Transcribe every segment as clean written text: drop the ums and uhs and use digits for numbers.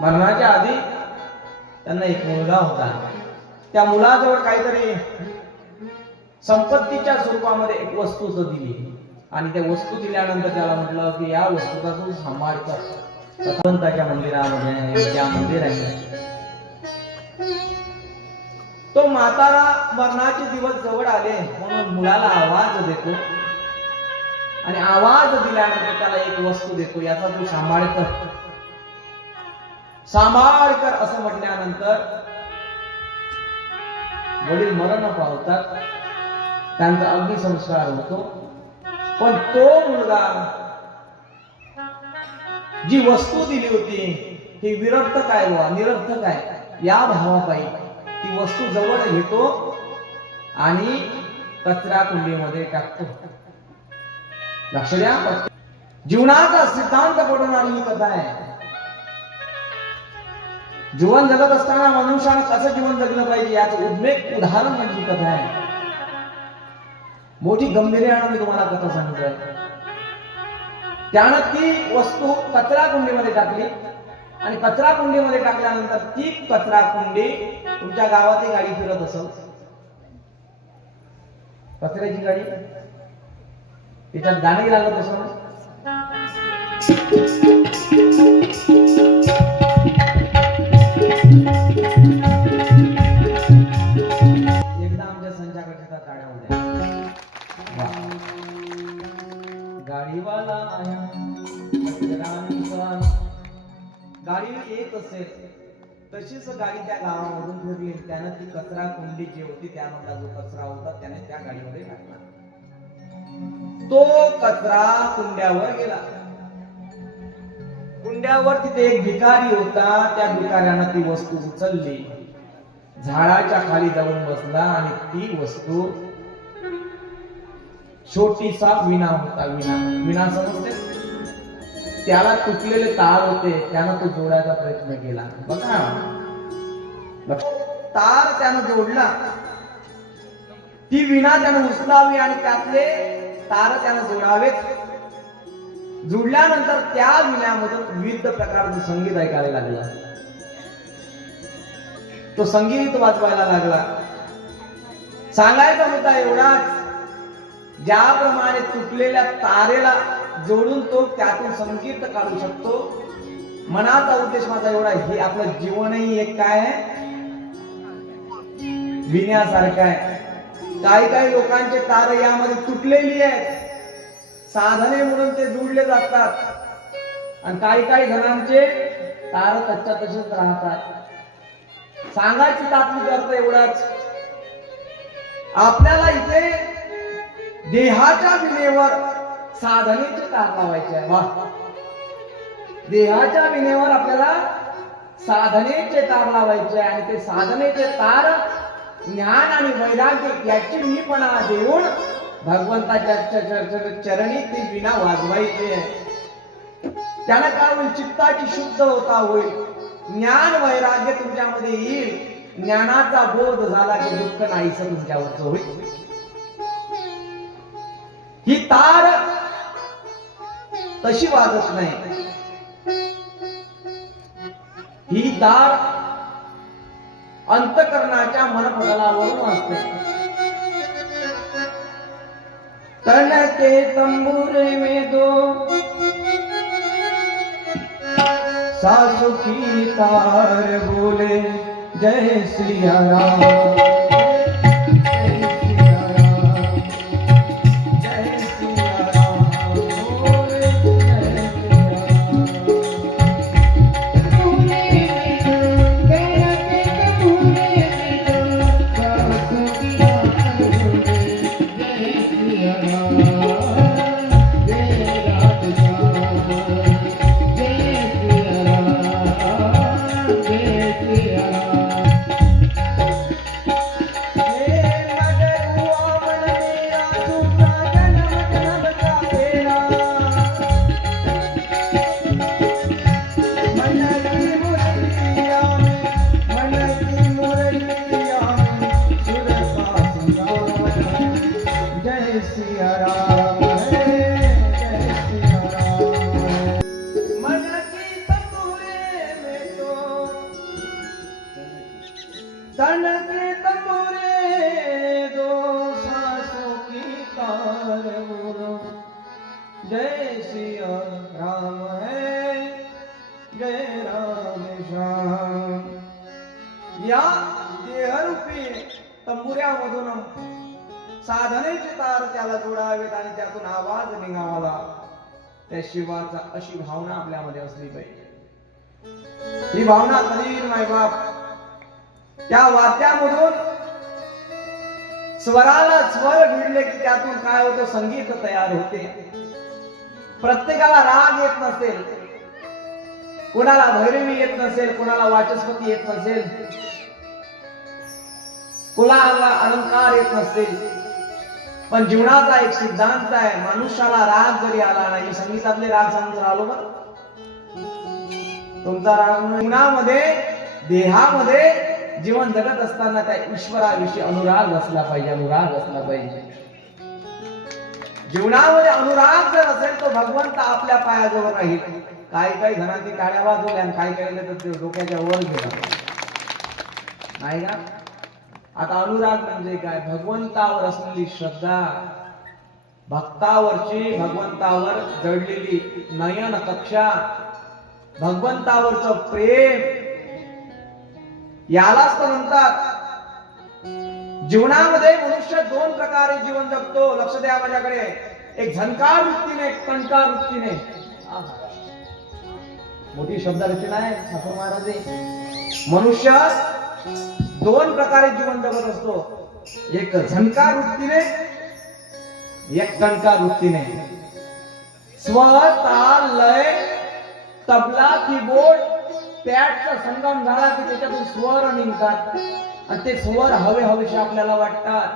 मरणाच्या आधी त्यांना एक मुलगा होता. त्या मुलाजवळ काहीतरी संपत्तीच्या स्वरूपामध्ये एक वस्तू दिली आणि त्या वस्तू दिल्यानंतर त्याला म्हटलं की या वस्तूचा तू सांभाळ कर. भगवंताच्या मंदिरामध्ये त्या मंदिर आहे. तो म्हातारा मरणाचे दिवस जवळ आले म्हणून मुलाला आवाज देतो आणि आवाज दिल्यानंतर त्याला एक वस्तू देतो, याचा तू सांभाळ कर, सांभाळ कर असं म्हटल्यानंतर वडील मरण पावतात. त्यांचा अग्निसंस्कार होतो. पण तो मुलगा जी वस्तू दिली होती ही विरर्थक आहे वा निरर्थक आहे या भावापायी ती वस्तू जवळ घेतो आणि कचरा कुंडीमध्ये टाकतो. लक्ष द्या, जीवनाचा सिद्धांत पडवणारी ही कथा आहे. जीवन जगत असताना मनुष्यानं कसं जीवन जगलं पाहिजे याचं उद्मेक उदाहरण म्हणजे कथा आहे. मोठी गंभीर्यानं मी तुम्हाला कथा सांगतोय. त्यानं ती वस्तू कचरा कुंडीमध्ये टाकली आणि कचरा कुंडीमध्ये टाकल्यानंतर ती कचरा कुंडी तुमच्या गावात एक गाडी फिरत असेल, कचऱ्याची गाडी, त्याच्यात गाणी लागत असेल. एकदा आमच्या संचाकडे टाळ्या होत्या. गाडीवाला आया गाडी येत असेल तशीच गाडी त्या गावामधून फिरली. त्यानं ती कचरा कुंडी जी होती त्यामधला जो कचरा होता त्याने त्या गाडीमध्ये टाकला. तो कचरा कुंड्यावर गेला. कुंड्यावर तिथे एक भिकारी होता. त्या भिकाऱ्यानं ती वस्तू उचलली, झाडाच्या खाली जाऊन बसला आणि ती वस्तू छोटीसा विणा होता. विणा समजते, त्याला तुटलेले तार होते, त्यानं तो जोडायचा प्रयत्न केला. बघा, तार त्यानं जोडला, ती विणा त्यानं उचलावी आणि त्यातले तार त्यानं जोडावेत. जोडल्यानंतर त्या विण्यामधून विविध प्रकारचं संगीत ऐकायला लागलं. तो संगीत वाजवायला लागला. सांगायचा मुद्दा एवढाच, ज्याप्रमाणे तुटलेल्या तारेला जोडून तो त्यातून संगीत काढू शकतो, मनाचा उद्देश माझा एवढा, हे आपलं जीवनही एक काय आहे, विण्यासारखं आहे. काही लोकांचे तार यामध्ये तुटलेली आहेत, साधने म्हणून ते जोडले जातात आणि काही जणांचे तार कच्च्या तसेच राहतात. सांगायची तात्विक अर्थ एवढाच, आपल्याला इथे देहाच्या विणेवर साधनेचे तार लावायचे आहे. वा, देहाच्या विणेवर आपल्याला साधनेचे तार लावायचे आहे आणि ते साधनेचे तार ज्ञान आणि वैराग्य याची मीपणा देऊन भगवंताच्या चरणी ती विणा वाजवायची आहे. त्याला काय होईल, चित्ताची शुद्धता होईल, ज्ञान वैराग्य तुमच्यामध्ये येईल. ज्ञानाचा बोध झाला की दुःख नाहीसं तुमच्यावरच होईल. ही तार तशी वाजत नाही, ही तार अंतकरणाच्या मनपटलावरून असते. तन के तंबूरे में दो सासु की तार बोले जय सिया राम. तन के तंबुरे दो सांसों की तार बोलो, जय सिया राम है, जय राम श्याम. या देहरूपी तंबुऱ्यामधून साधनेचे तार त्याला जोडावेत आणि त्यातून आवाज निघावा. त्या शिवाचा अशी भावना आपल्यामध्ये असली पाहिजे. ही भावना कधी मायबाप त्या वाद्यामधून स्वराला स्वर भिडले की त्यातून काय होतं, संगीत तयार होते. प्रत्येकाला राग येत नसेल, कोणाला भैरवी येत नसेल, कोणाला वाचस्पती येत नसेल, कोणाला अलंकार येत नसतील, पण जीवनाचा एक सिद्धांत आहे, मनुष्याला राग जरी आला नाही, संगीतातले राग समजून आलो बरं. तुमचा राग जीवनामध्ये देहामध्ये जीवन जगत असताना त्या ईश्वराविषयी अनुराग असला पाहिजे, अनुराग असला पाहिजे. जीवनामध्ये अनुराग जर असेल तर भगवंत आपल्या पायाजवळ राहील. काही काही जणांनी टाळ्या वाजवल्या आणि काही काही तर ते डोक्याच्या वर गेला नाही का. आता अनुराग म्हणजे काय, भगवंतावर असलेली श्रद्धा, भक्तावरची भगवंतावर जडलेली नयन कक्षा, भगवंतावरचं प्रेम, यालाच तर म्हणतात. जीवनामध्ये मनुष्य दोन प्रकारे जीवन जगतो. लक्ष द्या माझ्याकडे. एक झणकार वृत्तीने, एक टणकार वृत्तीने. मोठी शब्द रचना आहे ठाकूर महाराज. मनुष्य दोन प्रकारे जीवन जगत असतो. एक झणकार वृत्तीने, एक टणकार वृत्तीने. स्वर, ताल, लय, तबला, कीबोर्ड, पॅडचा संगम झाला की त्याच्यातून स्वर निघतात आणि ते स्वर हवे हवेसे आपल्याला वाटतात.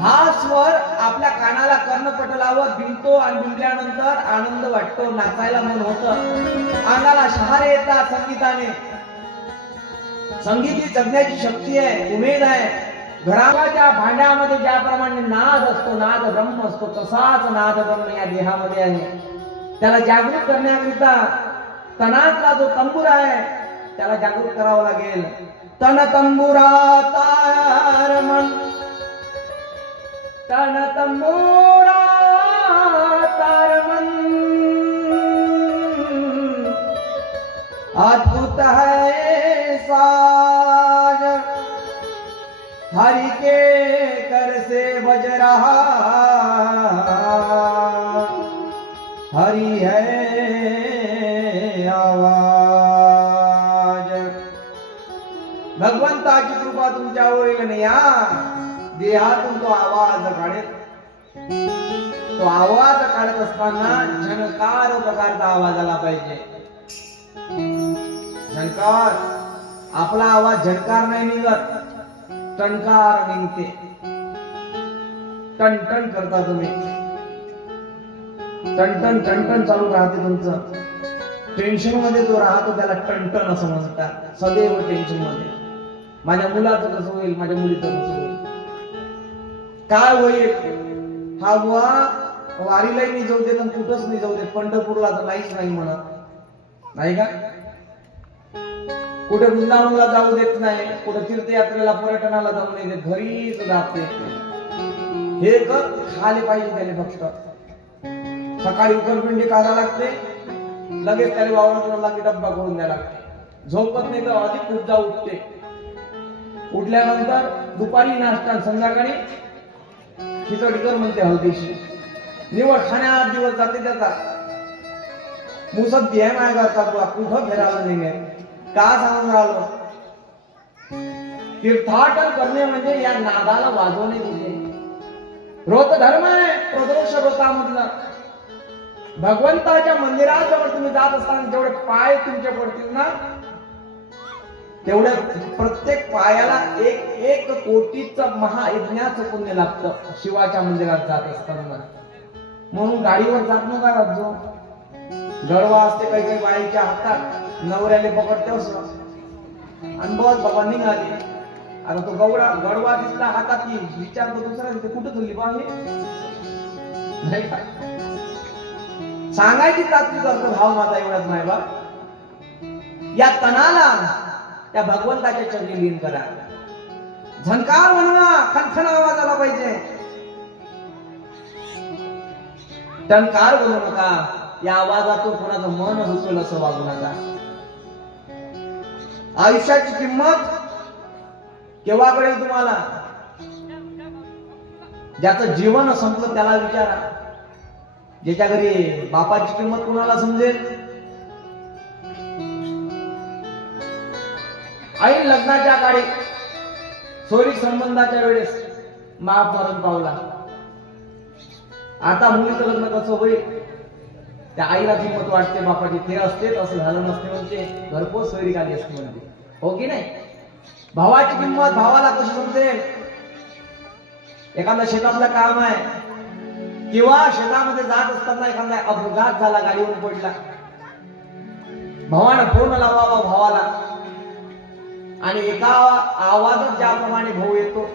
हा स्वर आपल्या कानाला कर्णपटलावर भिनतो आणि भिनल्यानंतर आनंद वाटतो, नाचायला मन होतं, अंगाला शहारे येतात संगीताने. संगीत ही जगण्याची शक्ती आहे, उमेद आहे. घराच्या भांड्यामध्ये ज्याप्रमाणे नाद असतो, नाद ब्रह्म असतो, तसाच नाद ब्रह्म या देहामध्ये आहे. त्याला जागृत करण्याकरिता तनातला जो तंबुरा आहे त्याला जागृत करावं लागेल. तन तंबुरा तार मन, तन तंबुरा तार मन, अद्भुत है साज, हरि के कर से बज रहा, हरि है आवाज. भगवंताची कृपा तुमच्यावर येईल नाही. देहातून तो आवाज काढेल. तो आवाज काढत असताना झणकार प्रकारचा आवाज आला पाहिजे. झणकार, आपला आवाज झणकार नाही निघत, टणकार निघते. टणटण करता तुम्ही, टणटण टणटण चालू राहते तुमचं. टेन्शन मध्ये जो राहतो त्याला टणटण असं म्हणतात. सदैव टेन्शन मध्ये. माझ्या मुलाचं कसं होईल, माझ्या मुलीचं कसं होईल, काय होईल. हा बुवा वारीलाही नाही जाऊ देत आणि कुठंच नाही जाऊ देत, पंढरपूरला तर नाहीच नाही म्हणत नाही का. कुठे वृंदावनला जाऊ देत नाही, कुठे तीर्थयात्रेला पर्यटनाला जाऊ नाही देत, घरीच जाते. हे खाले पाहिजे त्याने फक्त. सकाळी उकरपिंडी काढा लागते, लगेच त्याला वावरात लागते, डब्बा करून द्यायला लागते. झोपत नाही तर अधिक खूप जा उठते. उठल्यानंतर दुपारी नाश्ता, संध्याकाळी खिचडी कर म्हणते हळदीशी. निवड खाण्यात दिवस जाते त्याचा. मुसत ध्येय माय करता बुवा, कुठं फिरायला नाही. का सांगून राहिलो, तीर्थाटन करणे म्हणजे या नादाला वाजवणे म्हणजे रोत धर्म आहे. प्रदोष रोतामधलं भगवंताच्या मंदिराजवळ तुम्ही जात असताना जेवढे पाय तुमचे पडतील ना, तेवढे प्रत्येक पायाला एक कोटीचं महायज्ञाचं पुण्य लागतं शिवाच्या मंदिरात जात असताना. म्हणून गाडीवर जात नका राजो. गडवा असते काही काही बाईच्या हातात, नवऱ्याने पकडते आणि बस बाबा निघाली. आता तो गडवा दिसला हातात की विचारतो दुसरा कुठं चालली बा हे सांगायची तात्विक अर्थ भाव माझा एवढाच नाही बा. या तनाला त्या भगवंताच्या चरणी लीन करा. झणकार बनवा, खणखण आवाज आला पाहिजे. टणकार बोलू नका. या आवाजातून कोणाचं मन हुकल असं वागू नका. आयुष्याची किंमत केव्हा कळेल तुम्हाला? ज्याचं जीवन संपलं त्याला विचारा. ज्याच्या घरी बापाची किंमत कुणाला समजेल? आई लग्नाच्या काळी सोयी संबंधाच्या वेळेस माप मरण पावला. आता मुलीचं लग्न कसं होईल? त्या आईला किंमत वाटते बापाची. ते असते असं झालं नसते म्हणते. घरपोच सोयरी आली असते म्हणते. हो की नाही? भावाची किंमत भावाला कशी समजेल? एखादा शेतातलं काम आहे किंवा शेतामध्ये जात असताना एखादा अपघात झाला, गाडीवरून पडला, भावानं फोन लावावा भावाला आणि एका आवाजात ज्याप्रमाणे भाऊ येतो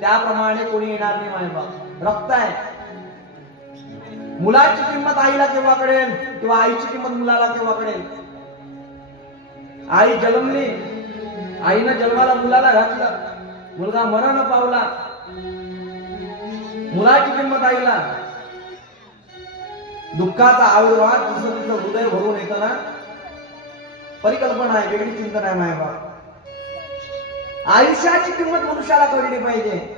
त्याप्रमाणे कोणी येणार नाही. मायबाप रक्त आहे. मुलाची किंमत आईला केव्हा कळेल किंवा आईची किंमत मुलाला केव्हा कळेल? आई जन्मली, आईनं जन्माला मुलाला घातलं, मुलगा मरण पावला, मुलाची किंमत आईला. दुःखाचा आविर्भाव जसं तिचं हृदय भरून येतं ना, परिकल्पना आहे, वेगळी चिंतन आहे. मायबाप आयुष्याची किंमत मनुष्याला कळली पाहिजे.